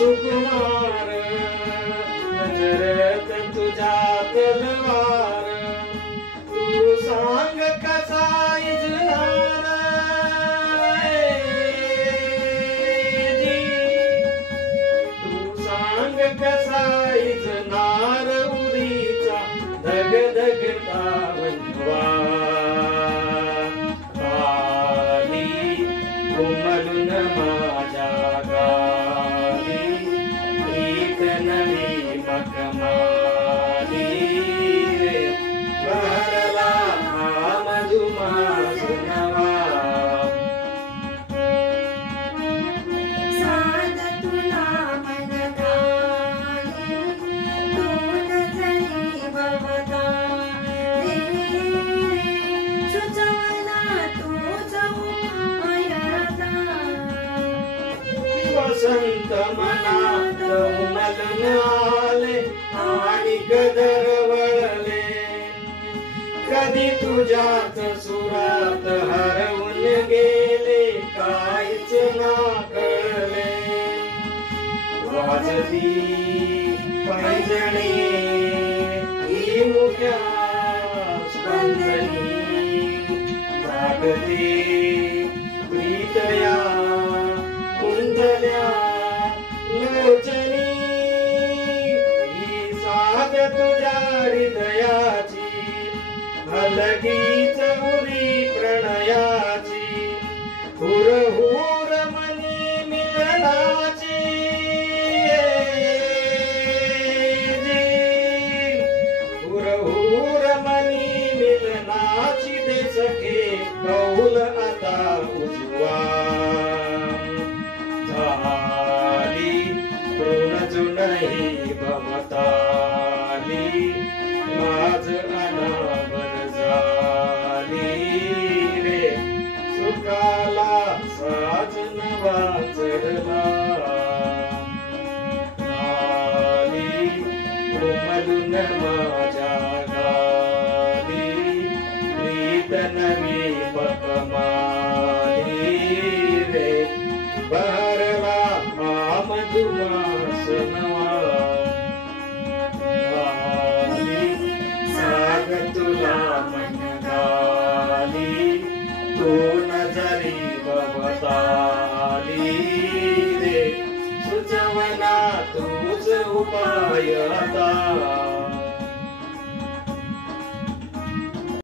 सुकुमार नजरेत तुझ्या तलवार तू सांग कसा इजणार तू सांग कसा इजणार उरीचा धगधगता वनवा उमलून माझ्या गावी प्रीत नवी मखमाली रे भरला हा मधुमास नवा साध तुला मन गाली दोन जरी भवता सुचवला तूच वसंत मनात उमलून आले आणि गदर वळले कधी तुझ्याच सुरात हरवून गेले काहीच ना कळले वाजली पैंजणी ही मुख्या स्पंदनी जागते प्रीतया कुंदल्या लोचनी ही साध तुझ्या हृदयाची हलगीच उरी प्रणयाची हुरहुर मनी मिलनाची हुरहुर मनी मिलनाची दे सखे कौल आता उजवा नाही भवताली माझ अनावर झाली रे सुखाला साज नवा चढला आली उमलून माझ्या गाली प्रीत नवी पकमाली रे भरला हा मधुमास नवा साग तुला मन गाली तू नजरी बवताली रे सुचवना तूच उपाय आता